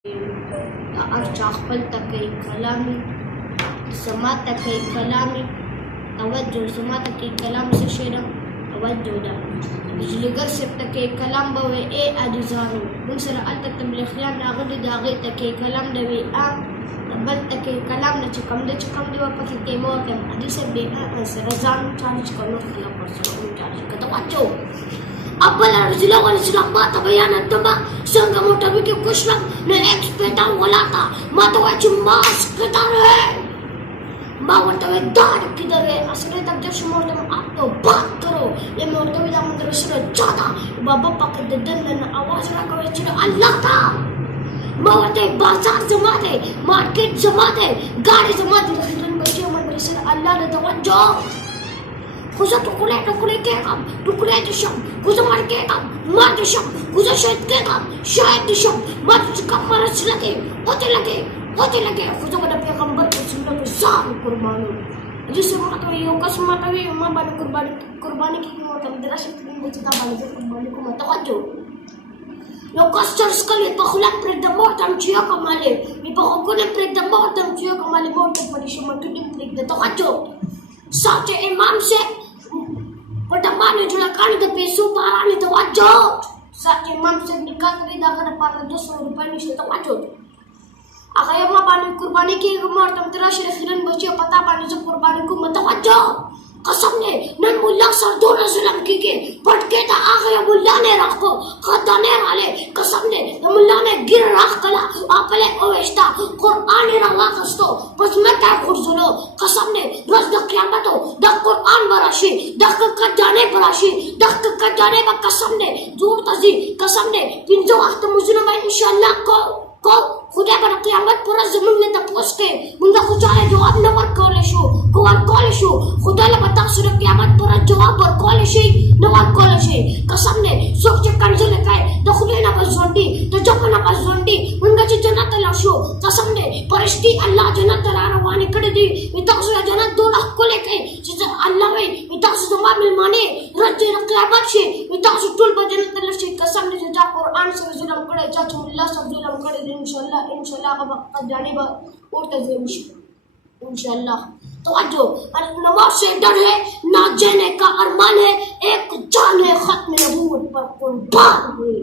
أرجع قبلتك كلامي، سمعتك كلامي، توجه سمعتك كلامي سشيرا توجه ده بجلي قرصتك كلام بوي إيه أدزانو بنسر ألتك بالخيان ناغد داغيتك كلام دوي قبلتك كلام نشكم دي وقت تيموتم أديس بي سرزان تاني شكم نخلا برسول تاني كتوجه Apabila Rasulullah SAW tabayan tamba sangga motabiki kuslam na ekspeta walata matawa chimas kitare mawatawe dar kidare asre tak jash mortam apto baat karo ye mortawi da mandra sura jada baba pak dedan na awaz ra kawe chira Allah ta mawate bazar zamate market zamate gari zamate khidan bache mandra sura Allah da tawajjuh खुदा टुकड़े के काम टुकड़े दिशम खुदा मार के काम मार दिशम खुदा शायद दिशम मार कम मरच लगे होते लगे खुदा बड़ा पैगंबर को सुनने के साथ कुर्बानी जिसे मत हुई हो कसम मत हुई मां बन कुर्बानी की कीमत हम दरअसल में बचता वाले कुर्बानी को मत तवज्जो Lo kasar sekali pakulat predamortam cia kamale mi pakukune predamortam cia kamale mortam padi semua tudim prik tawajjo saja imam se Pertamanya julakan ke pesu parani tawajud. Saat imam sedekah dari dalam para dosa rupanya ini tawajud. Akaya ma bani kurbani ki umar tam tera shirikhiran bachi pata bani se kurbani ku matawajud. कसम ने none मुल्ला सरदो रसूलम की के पटके ता आखिर मुल्ला ने रखो खदाने वाले कसम ने मुल्ला ने गिर रख कला आपले ओवेस्ता कुरान ने रवा कस्तो बस मैं क्या खुरजुलो कसम ने रोज द क़यामत हो द कुरान बराशी द जाने का कसम ने दूर तजी कसम ने पिंजो वक्त मुजरिम है इंशाअल्लाह को खुदा पर क़यामत पूरा ज़मीन में तपस के मुंडा खुचाले जवाब नंबर कॉलेशो खुदा ले बता सुरे क़यामत पूरा जवाब पर कॉलेशी नवाब कॉलेशी कसम ने सोच के कंजे लेकाय तो खुदा ना बजोंडी तो जब ना बजोंडी मुंडा ची जन्नत लाशो कसम ने परिश्ती अल्लाह जन्नत ला रवानी कर दी मितासुरा जन्नत दो लाख को लेके जिसे अल्लाह में मितासु जमा मिलमाने रज्जे क़यामत से मितासु टुल बजन्नत लाशे कसम ने जा कुरान से जुलम करे जा अल्लाह सब जुलम करे इंशाल्लाह अब जाने बा और तज़ीम इंशाल्लाह तवज्जो नमाज से डर है ना जाने का अरमान है एक जान है खत्म नबूवत पर कुर्बान हुई।